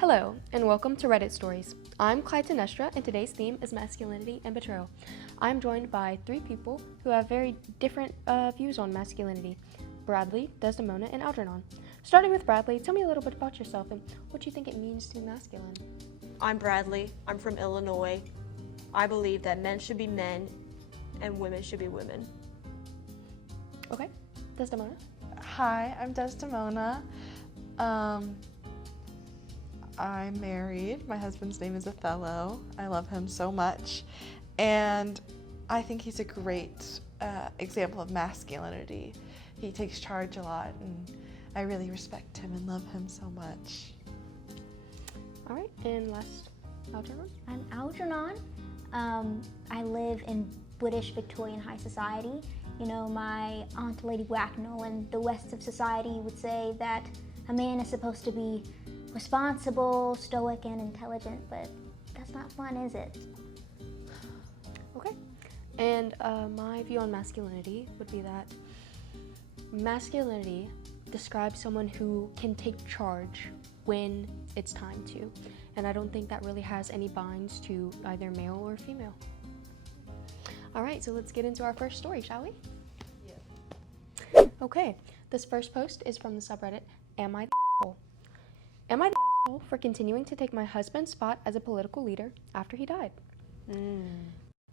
Hello, and welcome to Reddit Stories. I'm Clytemenstra, and today's theme is masculinity and betrayal. I'm joined by three people who have very different views on masculinity: Bradley, Desdemona, and Algernon. Starting with Bradley, tell me a little bit about yourself and what you think it means to be masculine. I'm Bradley. I'm from Illinois. I believe that men should be men and women should be women. Okay, Desdemona? Hi, I'm Desdemona. I'm married. My husband's name is Othello. I love him so much. And I think he's a great example of masculinity. He takes charge a lot, and I really respect him and love him so much. All right, and last, Algernon? I'm Algernon. I live in British Victorian high society. You know, my Aunt Lady Bracknell in the West of society would say that a man is supposed to be responsible, stoic, and intelligent, but that's not fun, is it? Okay. And my view on masculinity would be that masculinity describes someone who can take charge when it's time to. And I don't think that really has any binds to either male or female. All right, so let's get into our first story, shall we? Yeah. Okay, this first post is from the subreddit, Am I the Asshole? Am I the asshole for continuing to take my husband's spot as a political leader after he died?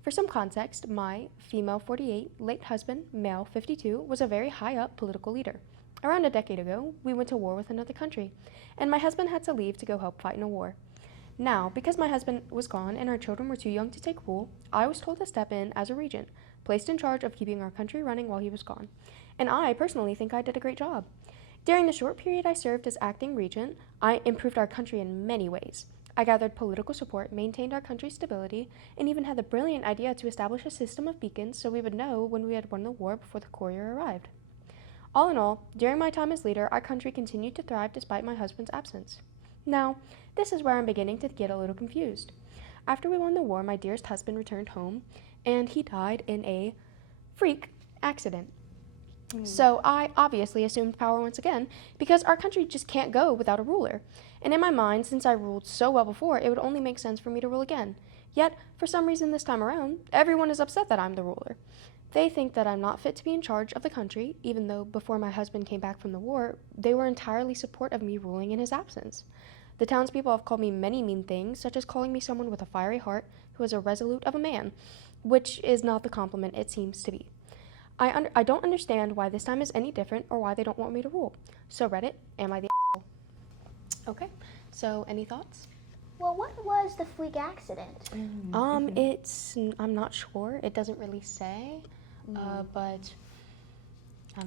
For some context, my female 48, late husband, male 52, was a very high up political leader. Around a decade ago, we went to war with another country, and my husband had to leave to go help fight in a war. Now, because my husband was gone and our children were too young to take rule, I was told to step in as a regent, placed in charge of keeping our country running while he was gone. And I personally think I did a great job. During the short period I served as acting regent, I improved our country in many ways. I gathered political support, maintained our country's stability, and even had the brilliant idea to establish a system of beacons so we would know when we had won the war before the courier arrived. All in all, during my time as leader, our country continued to thrive despite my husband's absence. Now, this is where I'm beginning to get a little confused. After we won the war, my dearest husband returned home, and he died in a freak accident. So I obviously assumed power once again, because our country just can't go without a ruler. And in my mind, since I ruled so well before, it would only make sense for me to rule again. Yet, for some reason this time around, everyone is upset that I'm the ruler. They think that I'm not fit to be in charge of the country, even though before my husband came back from the war, they were entirely supportive of me ruling in his absence. The townspeople have called me many mean things, such as calling me someone with a fiery heart who is irresolute of a man, which is not the compliment it seems to be. I don't understand why this time is any different or why they don't want me to rule. So Reddit, am I the asshole? Okay, so any thoughts? Well, what was the freak accident? I'm not sure. It doesn't really say, but I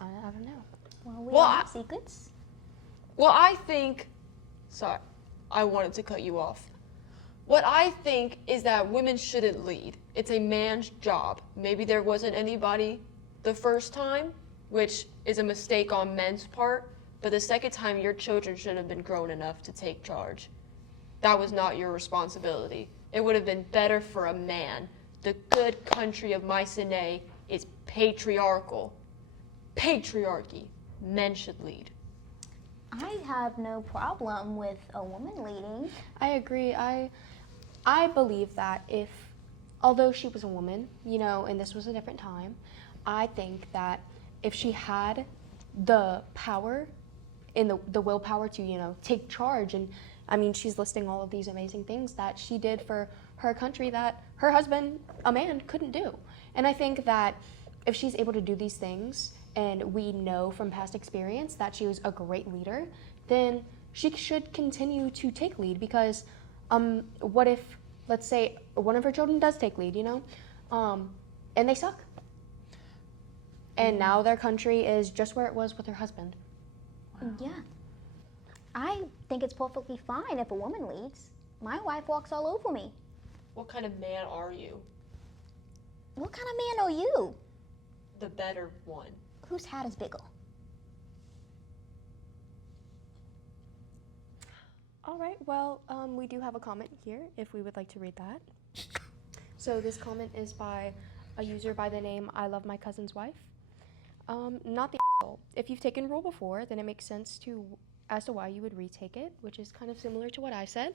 don't know. Well, we all have secrets. Well, I think, sorry, I wanted to cut you off. What I think is that women shouldn't lead. It's a man's job. Maybe there wasn't anybody the first time, which is a mistake on men's part, but the second time your children should have been grown enough to take charge. That was not your responsibility. It would have been better for a man. The good country of Mycenae is patriarchal. Patriarchy. Men should lead. I have no problem with a woman leading. I agree. I believe that although she was a woman, and this was a different time, I think that if she had the power and the willpower to, take charge, and I mean, she's listing all of these amazing things that she did for her country that her husband, a man, couldn't do. And I think that if she's able to do these things, and we know from past experience that she was a great leader, then she should continue to take lead, because what if, let's say, one of her children does take lead, and they suck. And now their country is just where it was with her husband. Wow. Yeah. I think it's perfectly fine if a woman leads. My wife walks all over me. What kind of man are you? What kind of man are you? The better one. Whose hat is bigger? All right, well, we do have a comment here if we would like to read that. So this comment is by a user by the name I Love My Cousin's Wife. Not the asshole. If you've taken rule before, then it makes sense to as to why you would retake it, which is kind of similar to what I said.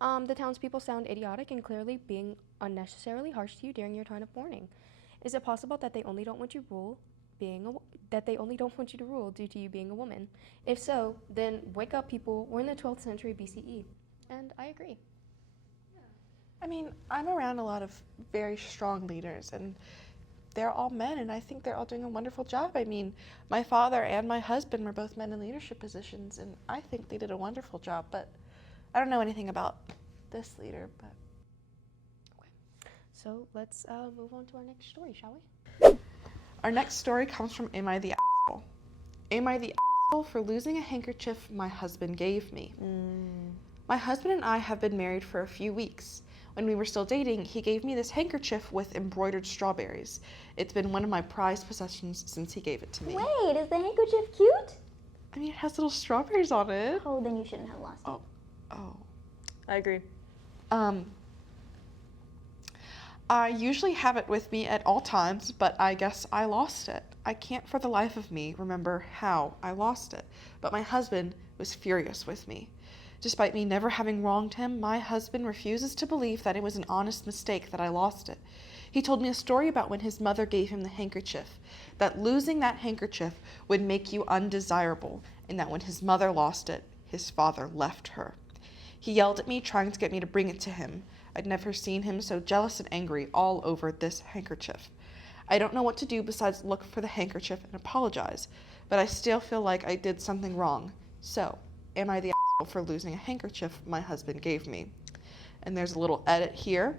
The townspeople sound idiotic and clearly being unnecessarily harsh to you during your time of mourning. Is it possible that they only don't want you to rule due to you being a woman? If so, then wake up, people. We're in the 12th century BCE, and I agree. I mean, I'm around a lot of very strong leaders, and they're all men, and I think they're all doing a wonderful job. I mean, my father and my husband were both men in leadership positions, and I think they did a wonderful job, but I don't know anything about this leader, but... Okay. So let's move on to our next story, shall we? Our next story comes from Am I the Asshole? Am I the asshole for losing a handkerchief my husband gave me? My husband and I have been married for a few weeks. When we were still dating, he gave me this handkerchief with embroidered strawberries. It's been one of my prized possessions since he gave it to me. Wait, is the handkerchief cute? I mean, it has little strawberries on it. Oh, then you shouldn't have lost it. Oh. I agree. I usually have it with me at all times, but I guess I lost it. I can't for the life of me remember how I lost it, but my husband was furious with me. Despite me never having wronged him, my husband refuses to believe that it was an honest mistake that I lost it. He told me a story about when his mother gave him the handkerchief, that losing that handkerchief would make you undesirable, and that when his mother lost it, his father left her. He yelled at me, trying to get me to bring it to him. I'd never seen him so jealous and angry all over this handkerchief. I don't know what to do besides look for the handkerchief and apologize, but I still feel like I did something wrong. So, am I the asshole for losing a handkerchief my husband gave me? And there's a little edit here.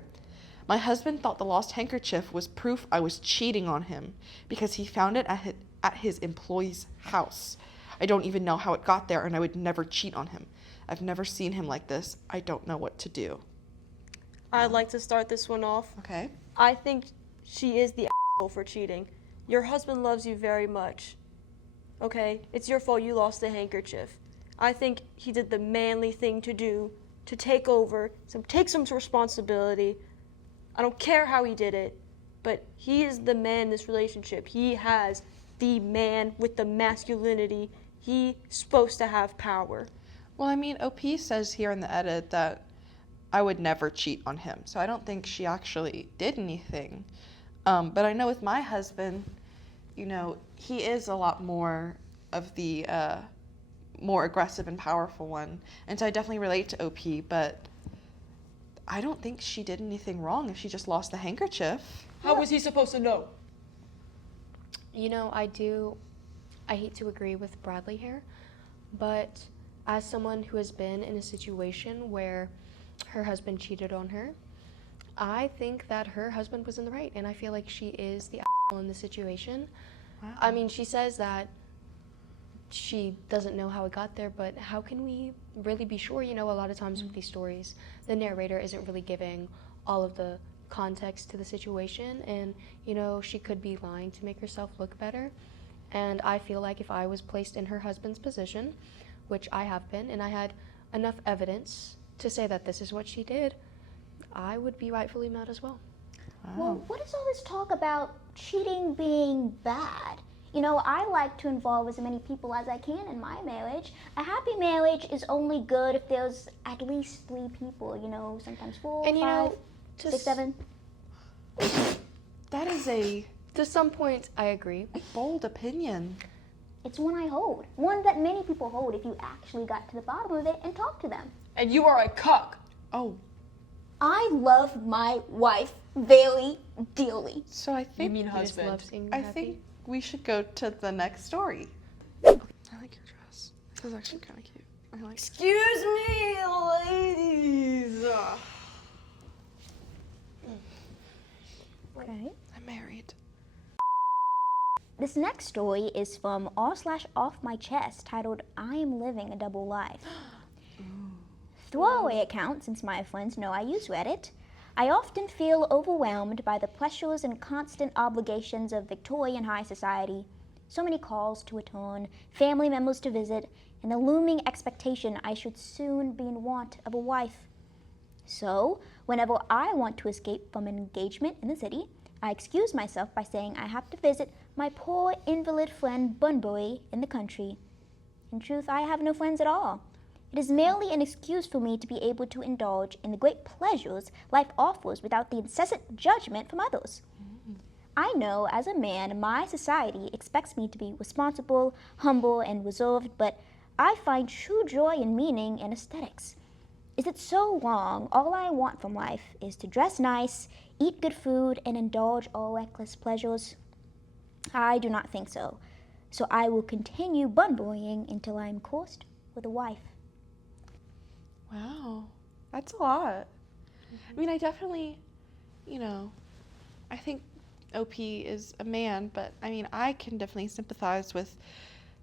My husband thought the lost handkerchief was proof I was cheating on him because he found it at his employee's house. I don't even know how it got there, and I would never cheat on him. I've never seen him like this. I don't know what to do. I'd like to start this one off. Okay. I think she is the asshole for cheating. Your husband loves you very much. Okay? It's your fault you lost the handkerchief. I think he did the manly thing to do, to take over, take some responsibility. I don't care how he did it, but he is the man in this relationship. He has the man with the masculinity. He's supposed to have power. Well, I mean, OP says here in the edit that I would never cheat on him, so I don't think she actually did anything. But I know with my husband, you know, he is a lot more of the more aggressive and powerful one, and so I definitely relate to OP, but I don't think she did anything wrong if she just lost the handkerchief. How was he supposed to know? You know, I hate to agree with Bradley here, but as someone who has been in a situation where her husband cheated on her, I think that her husband was in the right, and I feel like she is the asshole in the situation. Wow. I mean, she says that she doesn't know how it got there, but how can we really be sure? You know, a lot of times with these stories, the narrator isn't really giving all of the context to the situation, and, you know, she could be lying to make herself look better. And I feel like if I was placed in her husband's position, which I have been, and I had enough evidence to say that this is what she did, I would be rightfully mad as well. Wow. Well, what is all this talk about cheating being bad? You know, I like to involve as many people as I can in my marriage. A happy marriage is only good if there's at least 3 people, you know, sometimes 4, And, you 5, know, 6, 7. That is a To some point, I agree. bold opinion. It's one I hold. One that many people hold if you actually got to the bottom of it and talked to them. And you are a cuck. Oh, I love my wife very dearly. so I You think mean I just husband. love seeing you I happy. think we should go to the next story. I like your dress. This is actually kind of cute. I like it. Excuse me, ladies. Okay. I'm married. This next story is from r/off my chest, titled I Am Living a Double Life. Throwaway account, since my friends know I use Reddit. I often feel overwhelmed by the pressures and constant obligations of Victorian high society. So many calls to attend, family members to visit, and the looming expectation I should soon be in want of a wife. So, whenever I want to escape from an engagement in the city, I excuse myself by saying I have to visit my poor invalid friend Bunbury in the country. In truth, I have no friends at all. It is merely an excuse for me to be able to indulge in the great pleasures life offers without the incessant judgment from others. I know, as a man, my society expects me to be responsible, humble, and reserved, but I find true joy and meaning in aesthetics. Is it so wrong? All I want from life is to dress nice, eat good food, and indulge all reckless pleasures. I do not think so. So I will continue bun-boying until I am coursed with a wife. Wow, that's a lot. I mean, I definitely, I think OP is a man, but I mean, I can definitely sympathize with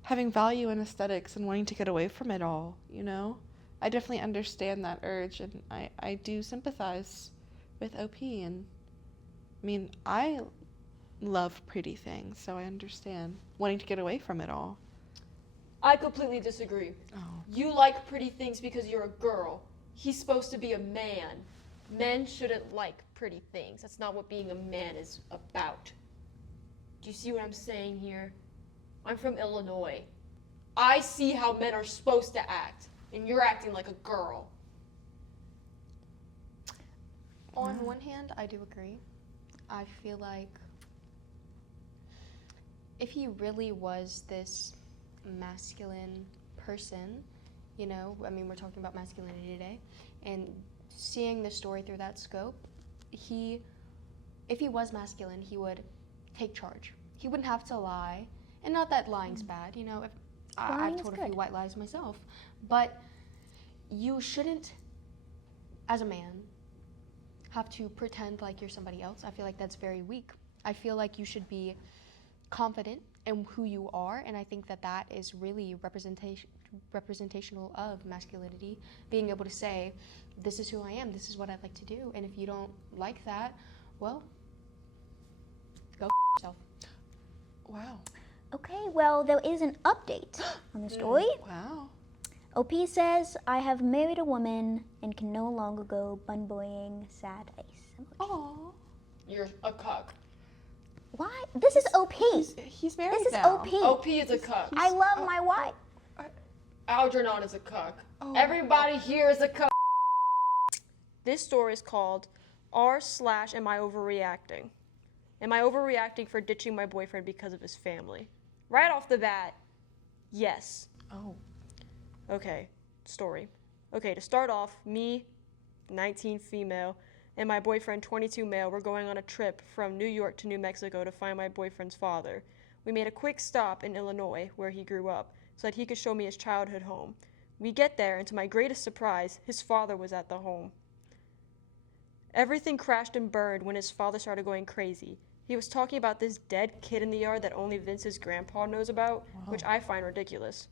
having value in aesthetics and wanting to get away from it all, I definitely understand that urge, and I do sympathize with OP, and I mean, I love pretty things, so I understand wanting to get away from it all. I completely disagree. Oh. You like pretty things because you're a girl. He's supposed to be a man. Men shouldn't like pretty things. That's not what being a man is about. Do you see what I'm saying here? I'm from Illinois. I see how men are supposed to act, and you're acting like a girl. On one hand, I do agree. I feel like if he really was this masculine person, I mean, we're talking about masculinity today, and seeing the story through that scope, if he was masculine, he would take charge. He wouldn't have to lie, and not that lying's bad, if I've told a few white lies myself, but you shouldn't, as a man, have to pretend like you're somebody else. I feel like that's very weak. I feel like you should be confident in who you are, and I think that is really representational of masculinity, being able to say, this is who I am, this is what I'd like to do, and if you don't like that, well, go yourself. Wow. Okay, well, there is an update on the story. Wow. OP says, I have married a woman and can no longer go bun-boying sad face. Aww. You're a cuck. Why? This is OP. He's married This is now. OP. OP is a cuck. I love my wife. Algernon is a cuck. Oh. Everybody here is a cuck. This story is called r/Am I Overreacting? Am I overreacting for ditching my boyfriend because of his family? Right off the bat, yes. Oh. Okay, story. Okay, to start off, me, 19 female, and my boyfriend, 22 male, were going on a trip from New York to New Mexico to find my boyfriend's father. We made a quick stop in Illinois, where he grew up, so that he could show me his childhood home. We get there, and to my greatest surprise, his father was at the home. Everything crashed and burned when his father started going crazy. He was talking about this dead kid in the yard that only Vince's grandpa knows about, which I find ridiculous.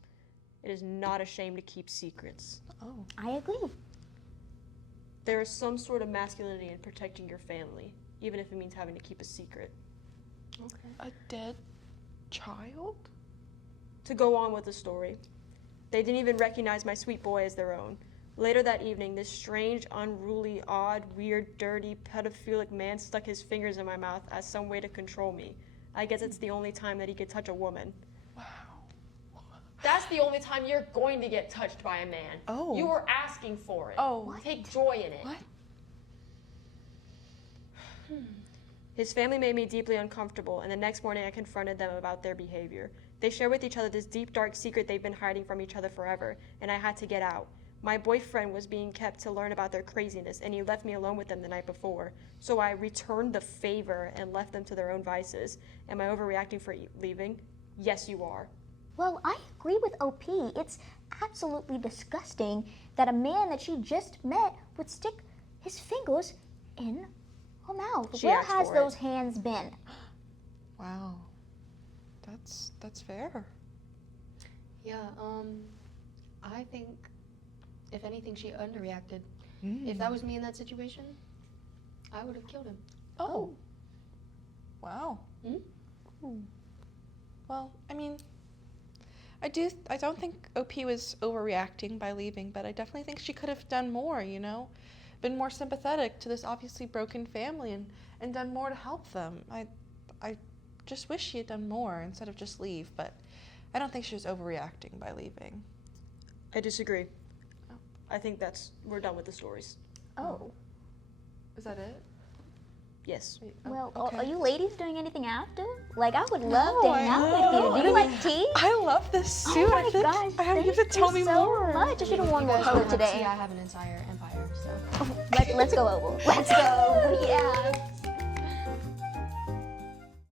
It is not a shame to keep secrets. Oh. I agree. There is some sort of masculinity in protecting your family, even if it means having to keep a secret. Okay. A dead child? To go on with the story, they didn't even recognize my sweet boy as their own. Later that evening, this strange, unruly, odd, weird, dirty, pedophilic man stuck his fingers in my mouth as some way to control me. I guess it's the only time that he could touch a woman. Wow. That's the only time you're going to get touched by a man. Oh. You were asking for it. Oh. Take joy in it. What? His family made me deeply uncomfortable, and the next morning I confronted them about their behavior. They shared with each other this deep, dark secret they've been hiding from each other forever, and I had to get out. My boyfriend was being kept to learn about their craziness, and he left me alone with them the night before. So I returned the favor and left them to their own vices. Am I overreacting for leaving? Yes, you are. Well, I agree with OP. It's absolutely disgusting that a man that she just met would stick his fingers in her mouth. She Where asked has for those it. hands been? Wow. That's fair. Yeah, I think, if anything, she underreacted. If that was me in that situation, I would have killed him. Oh. Wow. Hmm? Well, I mean, I don't think OP was overreacting by leaving, but I definitely think she could have done more, been more sympathetic to this obviously broken family and done more to help them. I just wish she had done more instead of just leave, but I don't think she was overreacting by leaving. I disagree. I think we're done with the stories. Oh. Is that it? Yes. Well, okay. are you ladies doing anything after? Like, I would love to hang out with you. Do you like tea? I love this suit. Oh my gosh, I have you thank to tell you me so more. much. I should have worn more Oh, clothes today. I have an entire empire, so. Let's go, Opal. Let's go. Yeah.